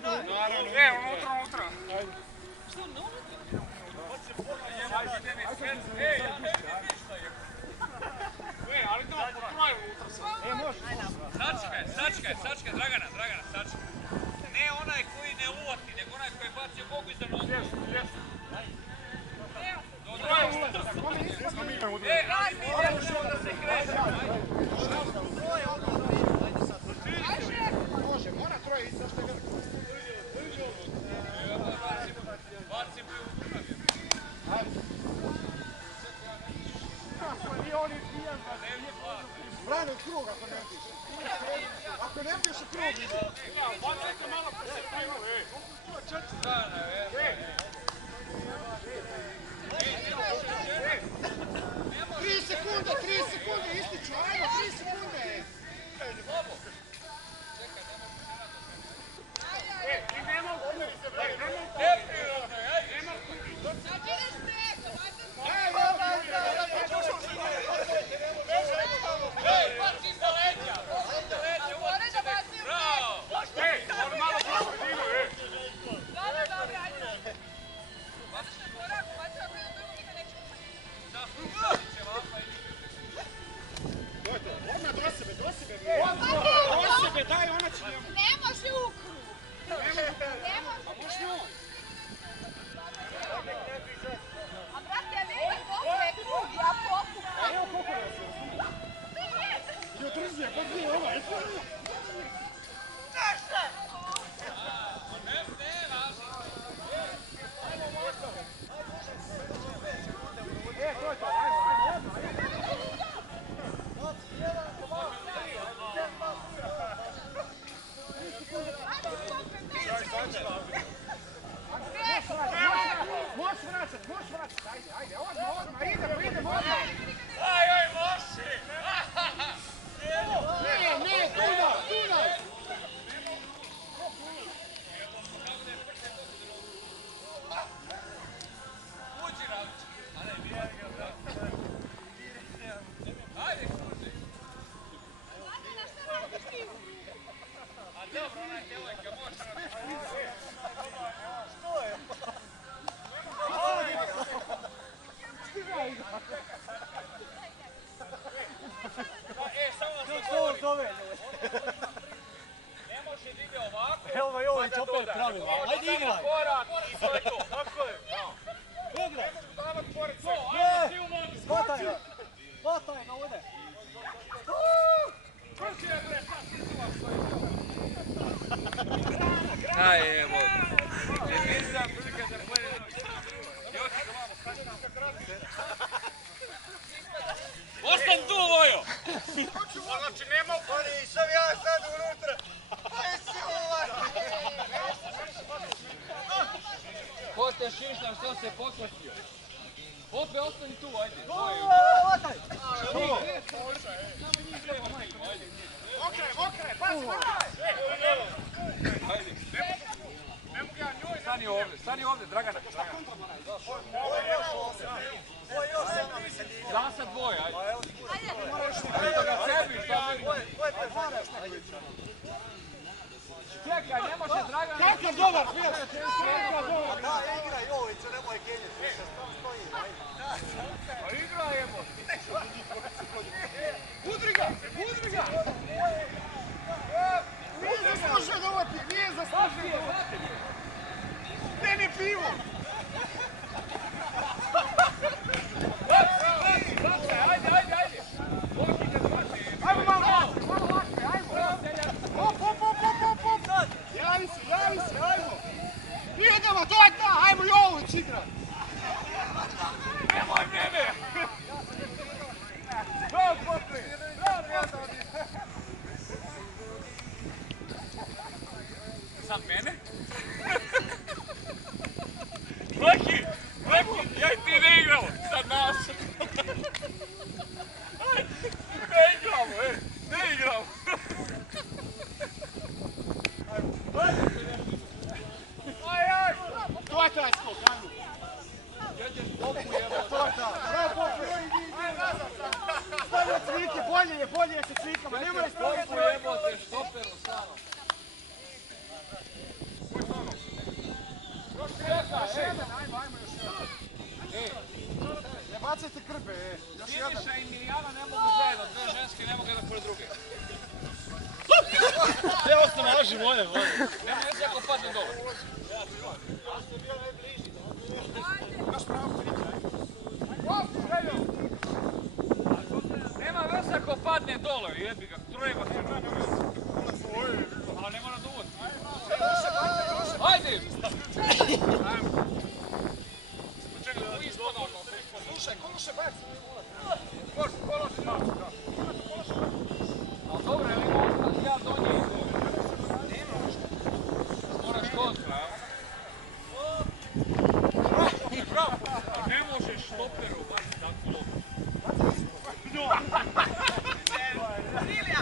Unutra. Ali to potraj unutra sad. Sačkaj, Dragana, sačkaj. Ne onaj koji ne uvati, nego onaj koji baci bogu iza nogu. Ali mi idemo da se kreće. Može, mora troje ići, zašto je veliko? Baci mi u Dunaviju. Brane u krug ako ne piš. Ako ne piš u krug. Bacajte malo perspektivu, ej. 3 sekunde, ističu, ajmo, 3 sekunde. I ne mogu, Ajde igraj! Tako je! Igraj! Hvataj ga! Hvataj ga ovdje! Aj, evo. Nisam prilika da pojede noć. Još ga malo Ostan tu, Vojo! Znači, nema... Oni, sam ja sad unutra! Aj si ovaj! Ko te šišna što se pokvatio? Ope, ostani tu, ajde. Hvataj! Okre, pazi, ajde. Ne mogu ja njoj. Stani ovdje, Dragana. Da sad dvoje, ajde. Ajde da ga cebiš, da mi. Čekaj, ne može Dragana. Kakav dobar, prijatelj! Kakav dobar! Da, igraj Joviću, nemoj genjeti, stoji, ajde. Pa igrajemo. Udri ga! Nije zaslužio da uvati, nije zaslužio da uvati. Meni pivo! Ajde. Ajmo malo lakše, ajmo! Hop! Javi se, ajmo! Idemo, to je ta, ajmo Jović igrat! Nemoj mene! Sad mene? Laki, ja i ti ne igramo, sad nas. Ne igramo. Aj! To je taj skok, ajmo! Jeđeš boku, evo. To je ta, stavlja cvike, bolje je se cvikama, nemoj staviti. Boku, evo te štoperu, stvarno. Ajmo još jedan. Ne bacajte krpe, još jedan. Siniša i Mirjana ne mogu zajedno, dve ženske ne mogu jedan pored druge. Sve ostane naši moje. Nema već ako padne dole. Još pravo pričaj. Nema veze ako padne dole, jebi ga, treba se ali ne mora da uvodi. Ajde! Čekaj, ispod ono. Slušaj, Kološe baci. Kološe baci.